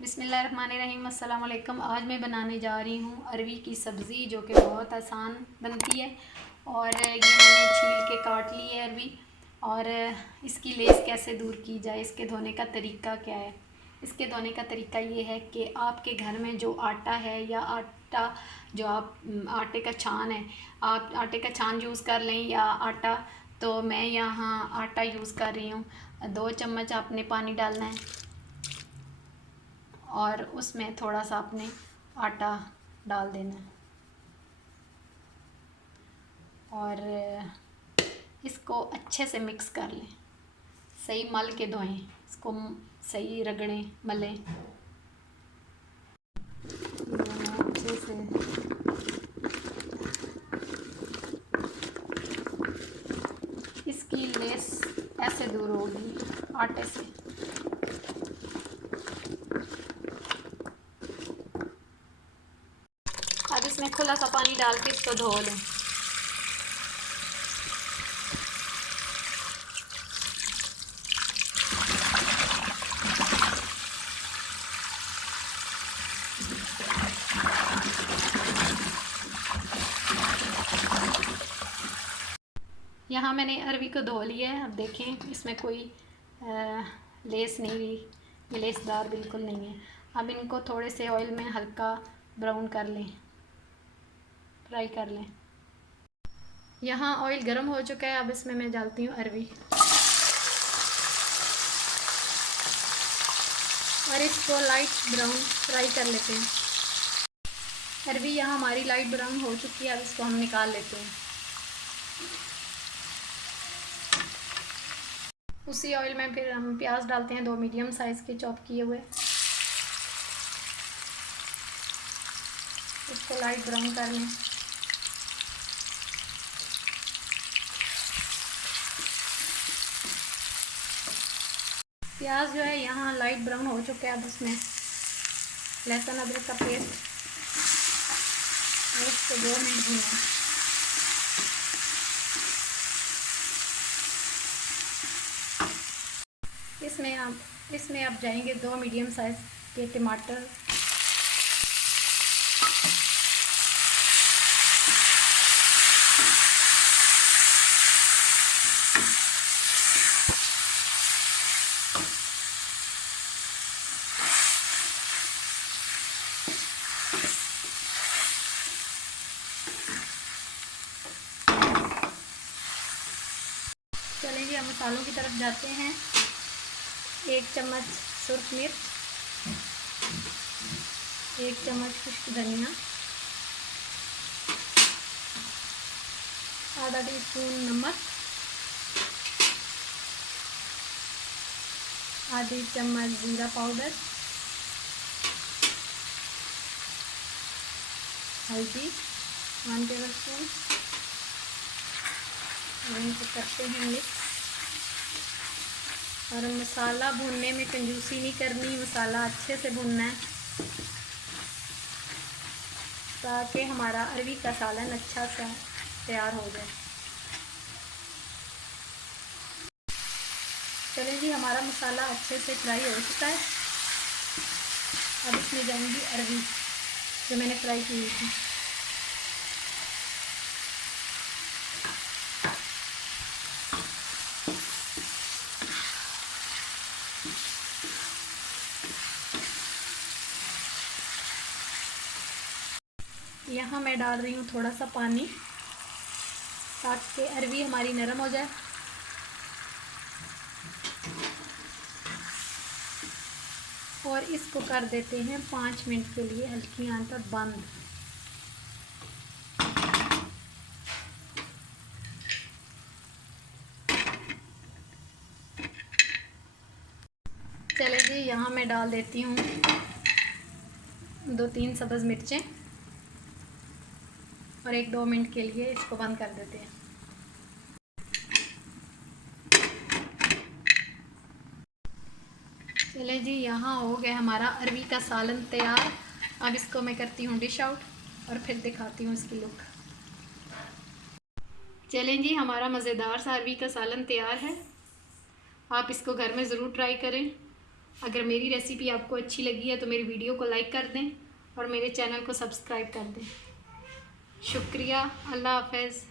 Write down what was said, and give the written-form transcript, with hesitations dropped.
बिस्मिल्लाहिर्रहमानिर्रहीम। अस्सलाम वालेकुम। आज मैं बनाने जा रही हूँ अरवी की सब्ज़ी, जो कि बहुत आसान बनती है। और ये मैंने छील के काट ली है अरवी। और इसकी लेस कैसे दूर की जाए, इसके धोने का तरीका क्या है। इसके धोने का तरीका ये है कि आपके घर में जो आटा है या आटा जो आप आटे का छान है, आप आटे का छान यूज़ कर लें या आटा। तो मैं यहाँ आटा यूज़ कर रही हूँ। 2 चम्मच आपने पानी डालना है और उसमें थोड़ा सा आपने आटा डाल देना है और इसको अच्छे से मिक्स कर लें। सही मल के धोएं, इसको सही रगड़ें, मलें अच्छे से। इसकी लेस ऐसे दूर होगी आटे से। अब इसमें खुला सा पानी डाल के इसको धो लें। यहाँ मैंने अरवी को धो लिया है। अब देखें इसमें कोई लेस नहीं हुई, ये लेसदार बिल्कुल नहीं है। अब इनको थोड़े से ऑयल में हल्का ब्राउन कर लें, फ्राई कर लें। यहाँ ऑयल गर्म हो चुका है। अब इसमें मैं डालती हूँ अरवी और इसको लाइट ब्राउन फ्राई कर लेते हैं। अरवी यहाँ हमारी लाइट ब्राउन हो चुकी है। अब इसको हम निकाल लेते हैं। उसी ऑयल में फिर हम प्याज डालते हैं, 2 मीडियम साइज़ के चॉप किए हुए। इसको लाइट ब्राउन कर लें। प्याज जो है यहाँ लाइट ब्राउन हो चुका है। अब उसमें लहसुन अदरक का पेस्ट, इसको 2 मिनट भूनें। इसमें आप जाएंगे 2 मीडियम साइज़ के टमाटर, चलेंगे हम मसालों की तरफ जाते हैं। 1 चम्मच सुर्ख मिर्च, 1 चम्मच खुश्क धनिया, आधा टीस्पून नमक, आधी चम्मच जीरा पाउडर, हल्दी 1 टेबल स्पून। और इनको करते हैं मिक्स। और मसाला भूनने में कंजूसी नहीं करनी, मसाला अच्छे से भूनना है ताकि हमारा अरवी का सालन अच्छा सा तैयार हो जाए। चलें जी, हमारा मसाला अच्छे से फ्राई हो चुका है। अब इसमें जाएंगी अरवी जो मैंने फ्राई की हुई थी। यहाँ मैं डाल रही हूँ थोड़ा सा पानी ताकि अरवी हमारी नरम हो जाए। और इसको कर देते हैं 5 मिनट के लिए हल्की आंच पर बंद। चले जी, यहाँ मैं डाल देती हूँ 2-3 सब्ज़ मिर्चें और 1-2 मिनट के लिए इसको बंद कर देते हैं। चले जी, यहाँ हो गया हमारा अरवी का सालन तैयार। अब इसको मैं करती हूँ डिश आउट और फिर दिखाती हूँ इसकी लुक। चलें जी, हमारा मज़ेदार सा अरवी का सालन तैयार है। आप इसको घर में ज़रूर ट्राई करें। अगर मेरी रेसिपी आपको अच्छी लगी है तो मेरी वीडियो को लाइक कर दें और मेरे चैनल को सब्सक्राइब कर दें। शुक्रिया। अल्लाह हाफ़िज़।